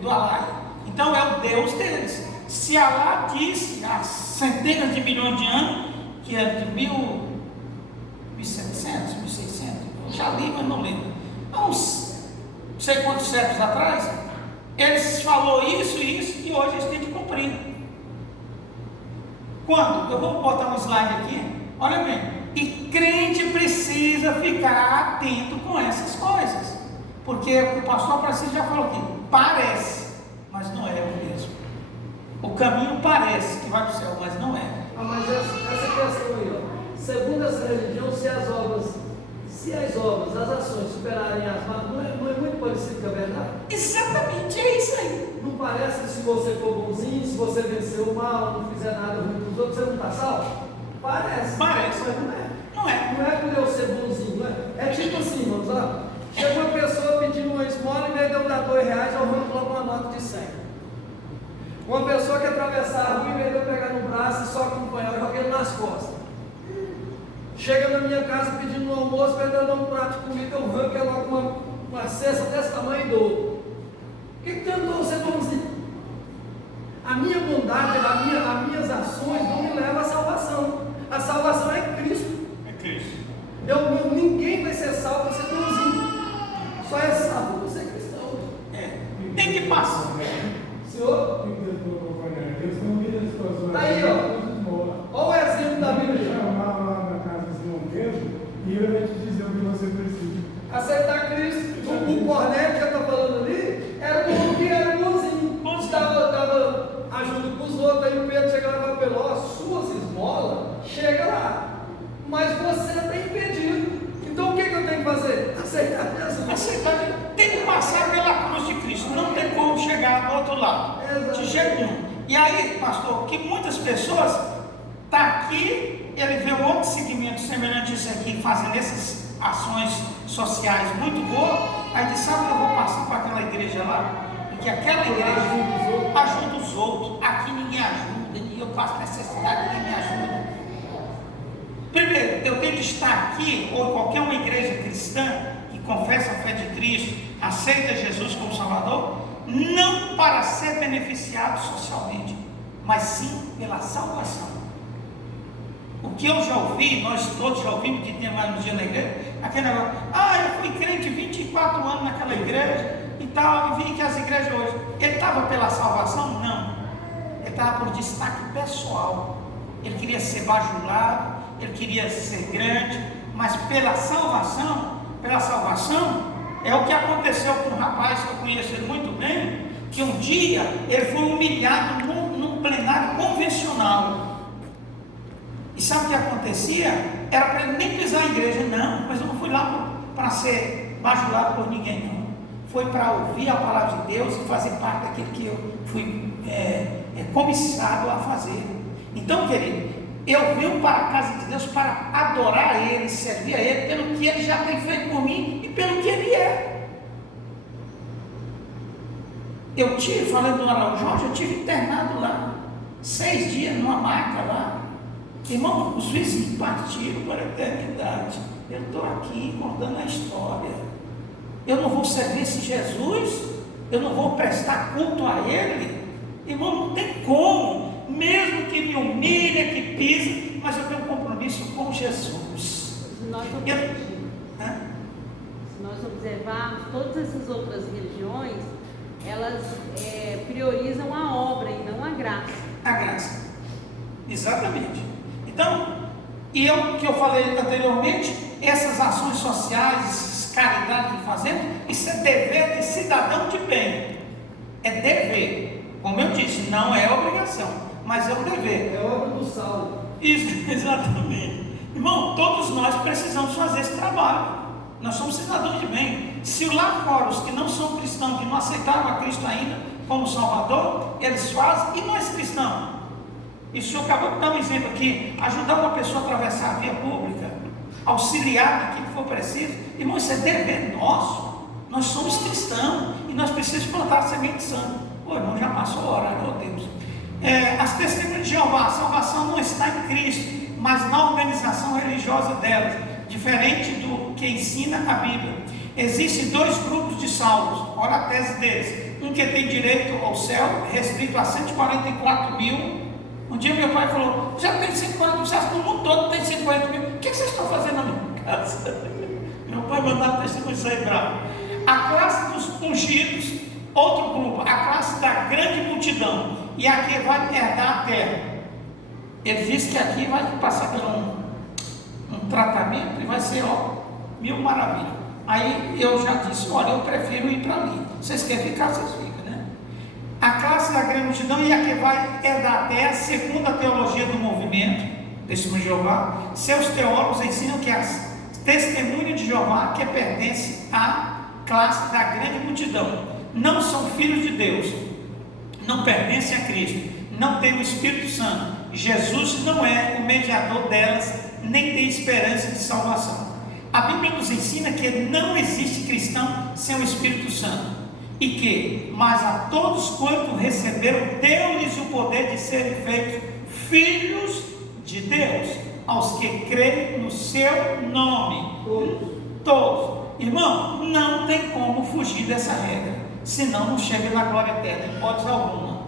do Alá. Então é o Deus deles. Se Alá disse há centenas de milhões de anos, que é de 1700, 1600, eu já li, mas não lembro. Há uns não sei quantos séculos atrás, eles falou isso e hoje eles têm que cumprir. Quando? Eu vou botar um slide aqui, olha bem. E crente precisa ficar atento com essas coisas, porque o pastor Francisco já falou aqui, parece, mas não é o mesmo. O caminho parece que vai para o céu, mas não é. Mas essa questão aí, ó, segundo essa religião, se as obras, as ações superarem as más, não é muito parecido com a verdade? Exatamente, é isso aí. Não parece que se você for bonzinho, se você vencer o mal, não fizer nada ruim para os outros, você não está salvo? Parece, mas não é. Não é. Não é por eu ser bonzinho, não é? É tipo assim, irmãos, ó. Chega uma pessoa pedindo uma esmola, em vez de eu dar R$2, eu arranco logo uma nota de 100. Uma pessoa que atravessar a rua, em vez de eu pegar no braço e só acompanhar, eu jogo ele nas costas. Chega na minha casa pedindo um almoço, em vez de eu dar um prato de comida, eu arranco logo uma cesta desse tamanho e dou. O que tentou ser bonzinho? A minha bondade, as minhas ações não me levam à salvação. A salvação é Cristo. Cristo. Ninguém vai ser salvo por ser bonzinho. Só é salvo por ser cristão. Tem que passar. Senhor? Aí, ó. Olha o exemplo da Bíblia. E ele vai te dizer o que você precisa. Aceitar Cristo. O Cornélio que eu estou falando ali era um que era bonzinho. Dava ajuda para os outros. Aí o Pedro chegava e falava: pelo suas esmolas, chega lá. Mas você está impedido. Então o que eu tenho que fazer? Aceitar Jesus. Aceitar, tem que passar pela cruz de Cristo. Não tem como chegar do outro lado. De jeito nenhum. E aí, pastor, que muitas pessoas estão aqui, ele vê um outro segmento semelhante a isso aqui, fazendo essas ações sociais muito boas. Aí diz: sabe que eu vou passar para aquela igreja lá? Porque aquela igreja ajuda os outros. Aqui ninguém ajuda, e eu passo necessidade, ninguém me ajuda. Primeiro, eu tenho que estar aqui, ou em qualquer uma igreja cristã que confessa a fé de Cristo, aceita Jesus como Salvador, não para ser beneficiado socialmente, mas sim pela salvação. O que eu já ouvi, nós todos já ouvimos, que tem mais um dia na igreja, aquele negócio: eu fui crente 24 anos naquela igreja e tal, e vi que as igrejas hoje, ele estava pela salvação? Não, ele estava por destaque pessoal. Ele queria ser bajulado, ele queria ser grande, mas pela salvação é o que aconteceu com um rapaz que eu conheço ele muito bem, que um dia ele foi humilhado num plenário convencional. E sabe o que acontecia? Era para ele nem pisar na igreja. Não, mas eu não fui lá para ser bajulado por ninguém, não. Foi para ouvir a palavra de Deus e fazer parte daquilo que eu fui comissado a fazer. Então, querido, eu venho para a casa de Deus para adorar a Ele, servir a Ele pelo que Ele já tem feito por mim e pelo que Ele é. Eu tive, falando do Arão Jorge, eu tive internado lá, 6 dias numa maca lá. Irmão, os vizinhos partiram para a eternidade. Eu estou aqui contando a história. Eu não vou servir esse Jesus, eu não vou prestar culto a Ele. Irmão, não tem como, mesmo que me humilhe, que pise, mas eu tenho um compromisso com Jesus. Se nós observarmos, todas essas outras religiões, elas priorizam a obra e não a graça. A graça, exatamente. Então, que eu falei anteriormente, essas ações sociais, caridade que fazemos, isso é dever de cidadão de bem. É dever. Como eu disse, não é obrigação, mas é um dever. É obra do Saulo. Isso, exatamente. Irmão, todos nós precisamos fazer esse trabalho. Nós somos cidadãos de bem. Se lá fora os que não são cristãos, que não aceitaram a Cristo ainda como Salvador, eles fazem, e nós cristãos? E o senhor acabou de dar um exemplo aqui, ajudar uma pessoa a atravessar a via pública, auxiliar naquilo que for preciso. Irmão, isso é dever nosso. Nós somos cristãos e nós precisamos plantar a semente santa. Pô, irmão, já passou o horário, meu Deus. As testemunhas de Jeová, a salvação não está em Cristo, mas na organização religiosa delas, diferente do que ensina a Bíblia. Existem 2 grupos de salvos, olha a tese deles. Um que tem direito ao céu, restrito a 144 mil. Um dia meu pai falou, já tem 140 mil, no mundo todo tem 140 mil, o que vocês estão fazendo na minha casa? Meu pai mandava testemunho sair bravo. A classe dos ungidos, outro grupo, a classe da grande multidão, e aqui vai herdar a terra. Ele disse que aqui vai passar por um tratamento e vai ser, mil maravilhas. Aí eu já disse, olha, eu prefiro ir para ali. Vocês querem ficar, vocês ficam, né? A classe da grande multidão e a que vai herdar a terra, segundo a teologia do movimento, Testemunho de Jeová, seus teólogos ensinam que as testemunhas de Jeová, que pertence à classe da grande multidão, não são filhos de Deus, não pertencem a Cristo, não têm o Espírito Santo. Jesus não é o mediador delas, nem tem esperança de salvação. A Bíblia nos ensina que não existe cristão sem o Espírito Santo, e que, mas a todos quanto receberam, deu-lhes o poder de serem feitos filhos de Deus, aos que creem no seu nome. Todos. Irmão, não tem como fugir dessa regra, senão não chega na glória eterna, em hipótese alguma.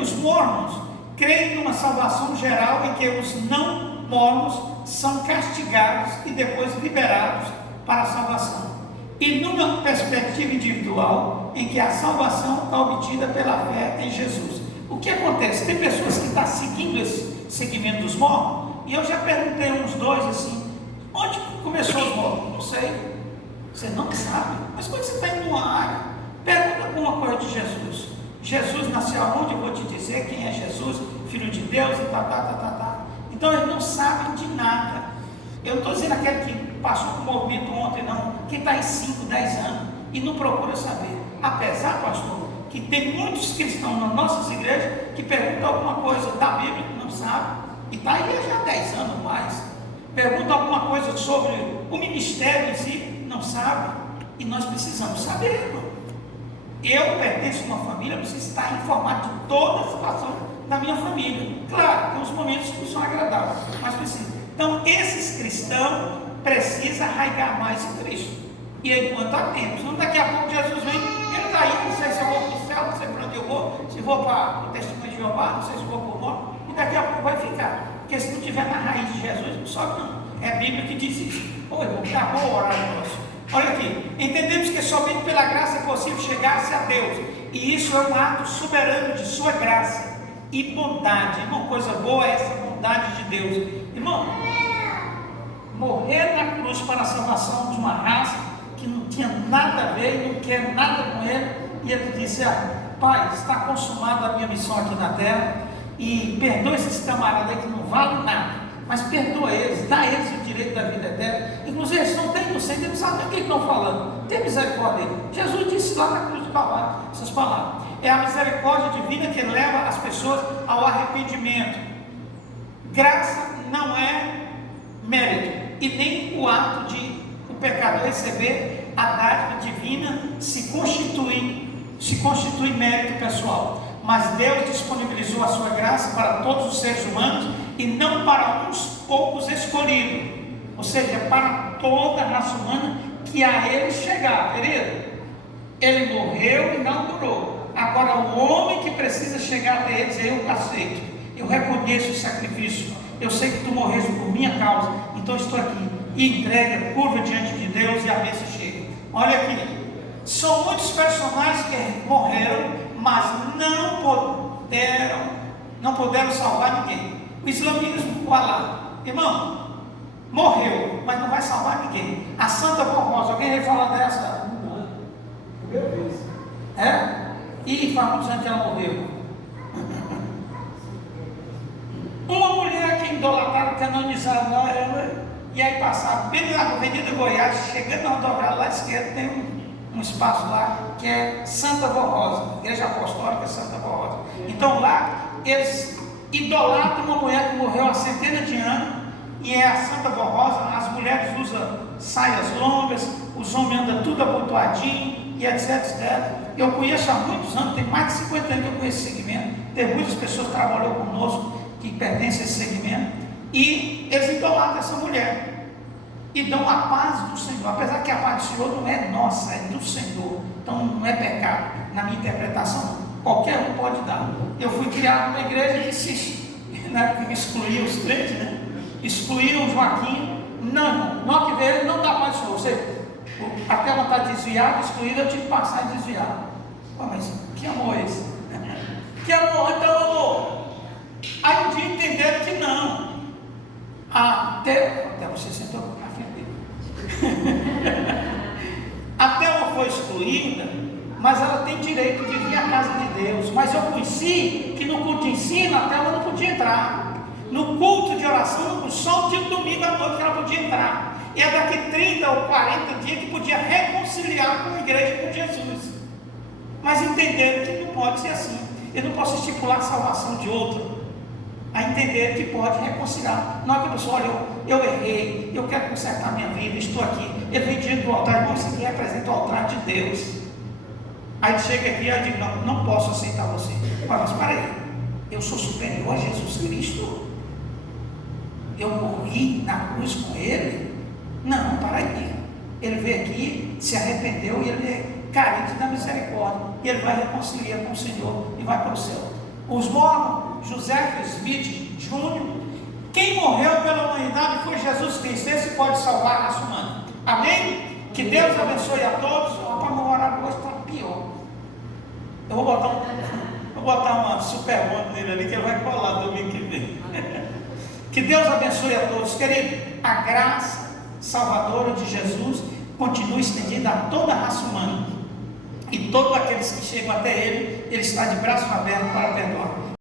Os mormons creem numa salvação geral em que os não mormons são castigados e depois liberados para a salvação, e numa perspectiva individual em que a salvação é obtida pela fé em Jesus. O que acontece? Tem pessoas que estão seguindo esse segmento dos mormons, e eu já perguntei a uns 2 assim, onde começou os mormons? Não sei. Você não sabe, mas quando você está indo numa área, pergunta alguma coisa de Jesus. Jesus nasceu aonde? Eu vou te dizer quem é Jesus, Filho de Deus, e tá. Então eles não sabem de nada. Eu não estou dizendo aquele que passou com o movimento ontem, não. Quem está em 5, 10 anos e não procura saber. Apesar, pastor, que tem muitos cristãos nas nossas igrejas que perguntam alguma coisa da Bíblia, não sabe, e está aí já há 10 anos mais. Pergunta alguma coisa sobre o ministério em si, não sabe, e nós precisamos saber, irmão. Eu pertenço a uma família, preciso estar informado de toda a situação da minha família. Claro, tem uns momentos que não são agradáveis, mas precisa. Então, esses cristãos precisam arraigar mais em Cristo. E enquanto há tempo, senão daqui a pouco Jesus vem, ele está aí, não sei se eu vou para o céu, não sei para onde eu vou, se vou para o Testemunho de Jeová, não sei se vou para o morto, e daqui a pouco vai ficar. Porque se não estiver na raiz de Jesus, não sobe não. É a Bíblia que diz isso. Ô irmão, acabou o horário nosso. Olha aqui, entendemos que somente pela graça é possível chegar-se a Deus, e isso é um ato soberano de sua graça e bondade. Irmão, coisa boa é essa bondade de Deus. Irmão, morrer na cruz para a salvação de uma raça que não tinha nada a ver e não quer nada com ele, e ele disse: Pai, está consumada a minha missão aqui na terra, e perdoa esses camaradas aí que não valem nada, mas perdoa eles, dá a eles o direito da vida eterna. Inclusive eles não têm inocência, eles não sabem o que estão falando. Tem misericórdia dele. Jesus disse lá na cruz do Calvário essas palavras. É a misericórdia divina que leva as pessoas ao arrependimento. Graça não é mérito, e nem o ato de o pecador receber a dádiva divina se constitui mérito pessoal. Mas Deus disponibilizou a sua graça para todos os seres humanos e não para uns poucos escolhidos, ou seja, para toda a raça humana que a ele chegar, querido. Ele morreu e inaugurou. Agora o homem que precisa chegar até eles, eu aceito, eu reconheço o sacrifício, eu sei que tu morreste por minha causa, então estou aqui, e entrega, curva diante de Deus, e a bênção chega. Olha aqui, são muitos personagens que morreram, mas não puderam salvar ninguém. O islamismo, o Alá, irmão, morreu, mas não vai salvar ninguém. A Santa Formosa, alguém vai falar dessa? Não, primeira vez. É? E faz muitos anos que ela morreu. Uma mulher que idolatraram, canonizaram ela, e aí passava bem na Avenida Goiás, chegando na rodoviária lá à esquerda, tem um espaço lá que é Santa Formosa, Igreja Apostólica Santa Formosa. Então lá eles idolatram uma mulher que morreu há centenas de anos, e é a Santa Formosa. As mulheres usam saias longas, os homens andam tudo abotoadinho, e etc, etc. Eu conheço há muitos anos, tem mais de 50 anos que eu conheço esse segmento, tem muitas pessoas que trabalham conosco, que pertencem a esse segmento, e eles idolatram essa mulher, e dão a paz do Senhor, apesar que a paz do Senhor não é nossa, é do Senhor, então não é pecado, na minha interpretação, qualquer um pode dar. Eu fui criado numa igreja que na época que excluía os crentes, né? Excluía o Joaquim, não que veio ele não dá paz do Senhor, você, até ela está desviada, excluída, eu tive que passar e desviar. Mas que amor é esse? Que amor, então amor. Aí um dia entenderam que não. Até você sentou na frente dele. Até ela foi excluída, mas ela tem direito de vir à casa de Deus. Mas eu conheci que no culto de ensino até ela não podia entrar. No culto de oração, só o dia do domingo à noite que ela podia entrar. E é daqui 30 ou 40 dias que podia reconciliar com a igreja, com Jesus. Mas entenderam que não pode ser assim. Eu não posso estipular a salvação de outro. A entender que pode reconciliar. Não é que a pessoa, olha, eu errei, eu quero consertar minha vida, estou aqui. Ele vem diante do altar, irmão, isso aqui representa o altar de Deus. Aí ele chega aqui e eu digo, não posso aceitar você. Mas para aí, eu sou superior a Jesus Cristo? Eu morri na cruz com ele? Não, para aí. Ele veio aqui, se arrependeu e ele é carente da misericórdia. E ele vai reconciliar com o Senhor e vai para o céu. Os mormons, José Smith Jr., quem morreu pela humanidade foi Jesus Cristo. Esse pode salvar a raça humana. Amém? Que Deus abençoe a todos. Para meu horário hoje está pior. Eu vou botar uma super onda nele ali, que ele vai colar domingo que vem. Que Deus abençoe a todos, querido. A graça salvadora de Jesus continua estendida a toda a raça humana. E todos aqueles que chegam até Ele, Ele está de braços abertos para perdoar.